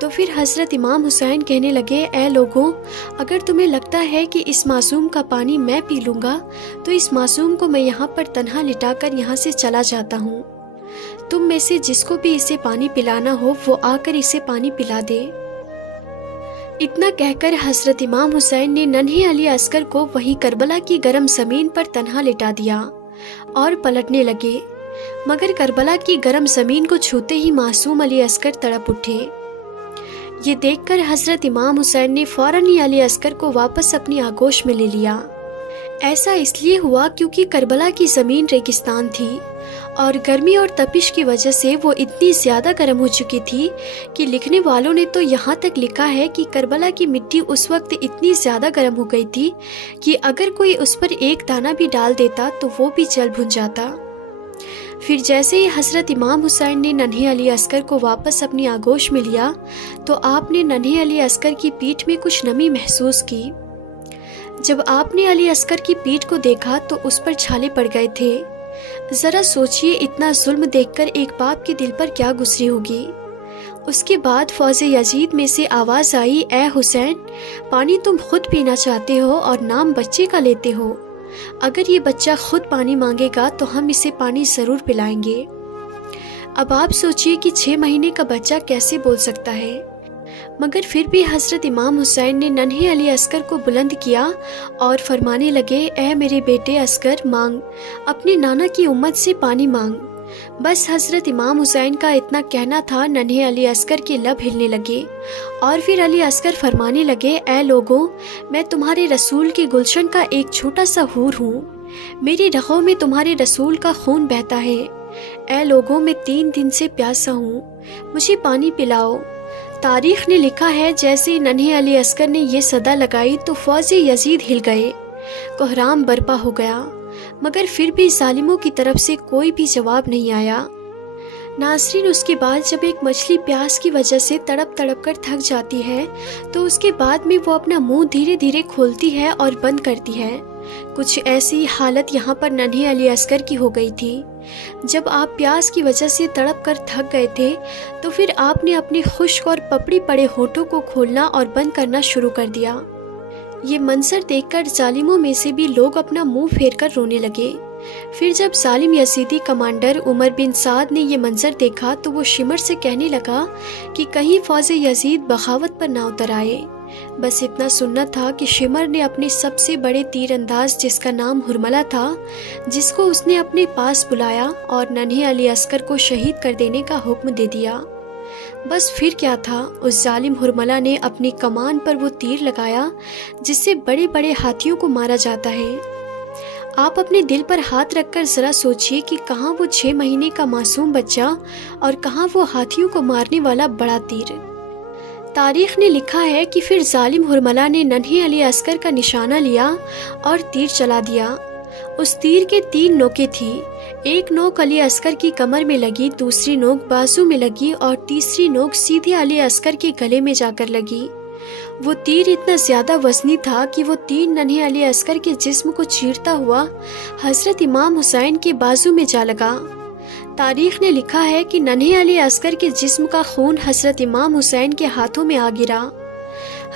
تو پھر حضرت امام حسین کہنے لگے اے لوگوں، اگر تمہیں لگتا ہے کہ اس معصوم کا پانی میں پی لوں گا تو اس معصوم کو میں یہاں پر تنہا لٹا کر یہاں سے چلا جاتا ہوں۔ تم میں سے جس کو بھی اسے پانی پلانا ہو وہ آ کر اسے پانی پلا دے۔ اتنا کہہ کر حضرت امام حسین نے ننھے علی اصغر کو وہیں کربلا کی گرم زمین پر تنہا لٹا دیا اور پلٹنے لگے، مگر کربلا کی گرم زمین کو چھوتے ہی معصوم علی اصغر تڑپ اٹھے۔ یہ دیکھ کر حضرت امام حسین نے فوراً ہی علی اصغر کو واپس اپنی آغوش میں لے لیا۔ ایسا اس لیے ہوا کیونکہ کربلا کی زمین ریگستان تھی اور گرمی اور تپش کی وجہ سے وہ اتنی زیادہ گرم ہو چکی تھی کہ لکھنے والوں نے تو یہاں تک لکھا ہے کہ کربلا کی مٹی اس وقت اتنی زیادہ گرم ہو گئی تھی کہ اگر کوئی اس پر ایک دانہ بھی ڈال دیتا تو وہ بھی جل بھن جاتا۔ پھر جیسے ہی حضرت امام حسین نے ننھے علی اصغر کو واپس اپنی آغوش میں لیا تو آپ نے ننھے علی اصغر کی پیٹھ میں کچھ نمی محسوس کی۔ جب آپ نے علی اصغر کی پیٹھ کو دیکھا تو اس پر چھالے پڑ گئے تھے۔ ذرا سوچئے اتنا ظلم دیکھ کر ایک باپ کے دل پر کیا گزری ہوگی۔ اس کے بعد فوج یزید میں سے آواز آئی اے حسین، پانی تم خود پینا چاہتے ہو اور نام بچے کا لیتے ہو، اگر یہ بچہ خود پانی مانگے گا تو ہم اسے پانی ضرور پلائیں گے۔ اب آپ سوچئے کہ 6 مہینے کا بچہ کیسے بول سکتا ہے، مگر پھر بھی حضرت امام حسین نے ننھے علی اصغر کو بلند کیا اور فرمانے لگے اے میرے بیٹے اصغر، مانگ، اپنے نانا کی امت سے پانی مانگ۔ بس حضرت امام حسین کا اتنا کہنا تھا، ننھے علی اصغر کے لب ہلنے لگے اور پھر علی اصغر فرمانے لگے اے لوگوں، میں تمہارے رسول کے گلشن کا ایک چھوٹا سا حور ہوں، میری رگوں میں تمہارے رسول کا خون بہتا ہے۔ اے لوگوں، میں 3 دن سے پیاسا ہوں، مجھے پانی پلاؤ۔ تاریخ نے لکھا ہے جیسے ننھے علی اصغر نے یہ صدا لگائی تو فوج یزید ہل گئے، کوہرام برپا ہو گیا، مگر پھر بھی ظالموں کی طرف سے کوئی بھی جواب نہیں آیا۔ ناظرین، اس کے بعد جب ایک مچھلی پیاس کی وجہ سے تڑپ تڑپ کر تھک جاتی ہے تو اس کے بعد میں وہ اپنا منہ دھیرے دھیرے کھولتی ہے اور بند کرتی ہے، کچھ ایسی حالت یہاں پر ننھے علی اصغر کی ہو گئی تھی۔ جب آپ پیاس کی وجہ سے تڑپ کر تھک گئے تھے تو پھر آپ نے اپنے خشک اور پپڑی پڑے ہونٹوں کو کھولنا اور بند کرنا شروع کر دیا۔ یہ منظر دیکھ کر ظالموں میں سے بھی لوگ اپنا منہ پھیر کر رونے لگے۔ پھر جب ظالم یزیدی کمانڈر عمر بن سعد نے یہ منظر دیکھا تو وہ شمر سے کہنے لگا کہ کہیں فوج یزید بغاوت پر نہ اتر آئے۔ بس اتنا سننا تھا کہ شمر نے اپنے سب سے بڑے تیر انداز جس کا نام ہرملہ تھا، جس کو اس نے اپنے پاس بلایا اور ننھے علی اصغر کو شہید کر دینے کا حکم دے دیا۔ بس پھر کیا تھا، اس ظالم ہرملہ نے اپنی کمان پر وہ تیر لگایا جس سے بڑے بڑے ہاتھیوں کو مارا جاتا ہے۔ آپ اپنے دل پر ہاتھ رکھ کر ذرا سوچئے کہ کہاں وہ 6 مہینے کا معصوم بچہ اور کہاں وہ ہاتھیوں کو مارنے والا بڑا تیر۔ تاریخ نے لکھا ہے کہ پھر ظالم ہرملہ نے ننھے علی اصغر کا نشانہ لیا اور تیر چلا دیا۔ اس تیر کے 3 نوکیں تھیں، ایک نوک علی اصغر کی کمر میں لگی، دوسری نوک بازو میں لگی اور تیسری نوک سیدھے علی اصغر کے گلے میں جا کر لگی۔ وہ تیر اتنا زیادہ وزنی تھا کہ وہ 3 ننھے علی اصغر کے جسم کو چیرتا ہوا حضرت امام حسین کے بازو میں جا لگا۔ تاریخ نے لکھا ہے کہ ننھے علی اصغر کے جسم کا خون حضرت امام حسین کے ہاتھوں میں آ گرا۔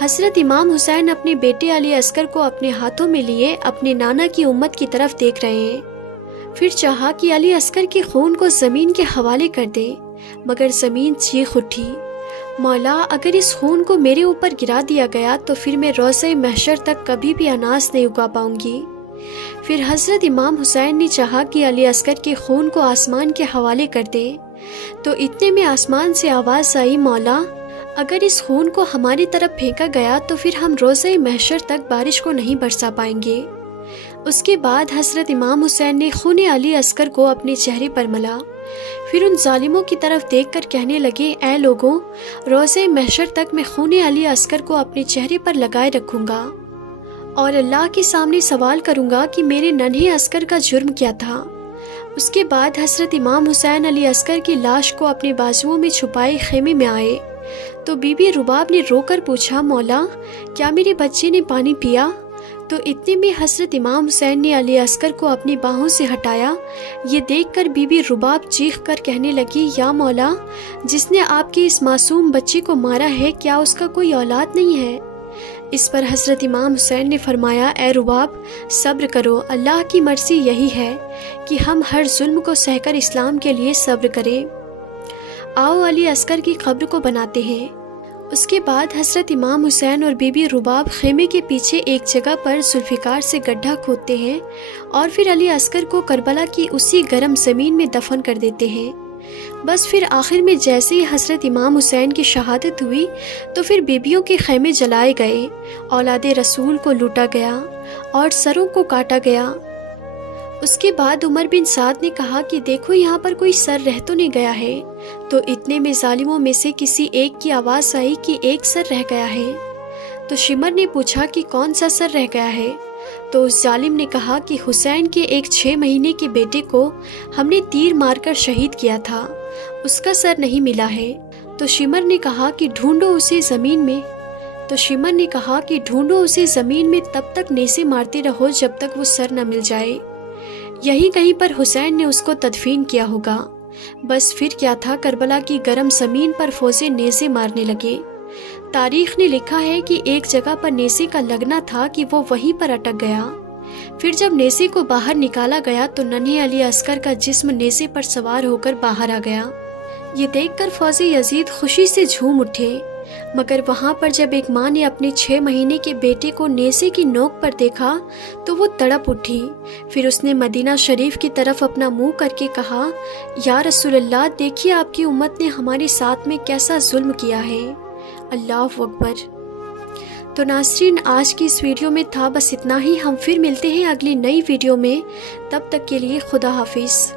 حضرت امام حسین اپنے بیٹے علی اصغر کو اپنے ہاتھوں میں لیے اپنے نانا کی امت کی طرف دیکھ رہے ہیں۔ پھر چاہا کہ علی اصغر کے خون کو زمین کے حوالے کر دے، مگر زمین چیخ اٹھی، مولا، اگر اس خون کو میرے اوپر گرا دیا گیا تو پھر میں روضہ محشر تک کبھی بھی اناج نہیں اگا پاؤں گی۔ پھر حضرت امام حسین نے چاہا کہ علی اصغر کے خون کو آسمان کے حوالے کر دیں، تو اتنے میں آسمان سے آواز آئی، مولا، اگر اس خون کو ہماری طرف پھینکا گیا تو پھر ہم روضہ محشر تک بارش کو نہیں برسا پائیں گے۔ اس کے بعد حضرت امام حسین نے خون علی اصغر کو اپنے چہرے پر ملا، پھر ان ظالموں کی طرف دیکھ کر کہنے لگے، اے لوگوں، روضہ محشر تک میں خون علی اصغر کو اپنے چہرے پر لگائے رکھوں گا اور اللہ کے سامنے سوال کروں گا کہ میرے ننھے اصغر کا جرم کیا تھا۔ اس کے بعد حضرت امام حسین علی اصغر کی لاش کو اپنے بازوؤں میں چھپائے خیمے میں آئے تو بی بی رباب نے رو کر پوچھا، مولا، کیا میرے بچے نے پانی پیا؟ تو اتنے میں حضرت امام حسین نے علی اصغر کو اپنی باہوں سے ہٹایا۔ یہ دیکھ کر بی بی رباب چیخ کر کہنے لگی، یا مولا، جس نے آپ کے اس معصوم بچے کو مارا ہے، کیا اس کا کوئی اولاد نہیں ہے؟ اس پر حضرت امام حسین نے فرمایا، اے رباب، صبر کرو، اللہ کی مرضی یہی ہے کہ ہم ہر ظلم کو سہ کر اسلام کے لیے صبر کریں۔ آؤ علی اصغر کی قبر کو بناتے ہیں۔ اس کے بعد حضرت امام حسین اور بی بی رباب خیمے کے پیچھے ایک جگہ پر ذوالفقار سے گڈھا کھودتے ہیں اور پھر علی اصغر کو کربلا کی اسی گرم زمین میں دفن کر دیتے ہیں۔ بس پھر آخر میں جیسے ہی حضرت امام حسین کی شہادت ہوئی تو پھر بیبیوں کے خیمے جلائے گئے، اولاد رسول کو لوٹا گیا اور سروں کو کاٹا گیا۔ اس کے بعد عمر بن سعد نے کہا کہ دیکھو یہاں پر کوئی سر رہ تو نہیں گیا ہے، تو اتنے میں ظالموں میں سے کسی ایک کی آواز آئی کہ ایک سر رہ گیا ہے۔ تو شمر نے پوچھا کہ کون سا سر رہ گیا ہے؟ تو اس ظالم نے کہا کہ حسین کے ایک 6 مہینے کے بیٹے کو ہم نے تیر مار کر شہید کیا تھا، اس کا سر نہیں ملا ہے۔ تو شمر نے کہا کہ ڈھونڈو اسے زمین میں تب تک نیزے مارتے رہو جب تک وہ سر نہ مل جائے۔ یہی کہیں پر حسین نے اس کو تدفین کیا ہوگا۔ بس پھر کیا تھا، کربلا کی گرم زمین پر فوجیں نیزے مارنے لگے۔ تاریخ نے لکھا ہے کہ ایک جگہ پر نیزے کا لگنا تھا کہ وہ وہیں پر اٹک گیا۔ پھر جب نیزے کو باہر نکالا گیا تو ننھے علی اصغر کا جسم نیزے پر سوار ہو کر باہر آ گیا۔ یہ دیکھ کر فوز یزید خوشی سے جھوم اٹھے، مگر وہاں پر جب ایک ماں نے اپنے 6 مہینے کے بیٹے کو نیزے کی نوک پر دیکھا تو وہ تڑپ اٹھی۔ پھر اس نے مدینہ شریف کی طرف اپنا منہ کر کے کہا، یا رسول اللہ، دیکھیے آپ کی امت نے ہمارے ساتھ میں کیسا ظلم کیا ہے۔ اللہ اکبر۔ تو ناظرین، آج کی اس ویڈیو میں تھا بس اتنا ہی۔ ہم پھر ملتے ہیں اگلی نئی ویڈیو میں، تب تک کے لیے خدا حافظ۔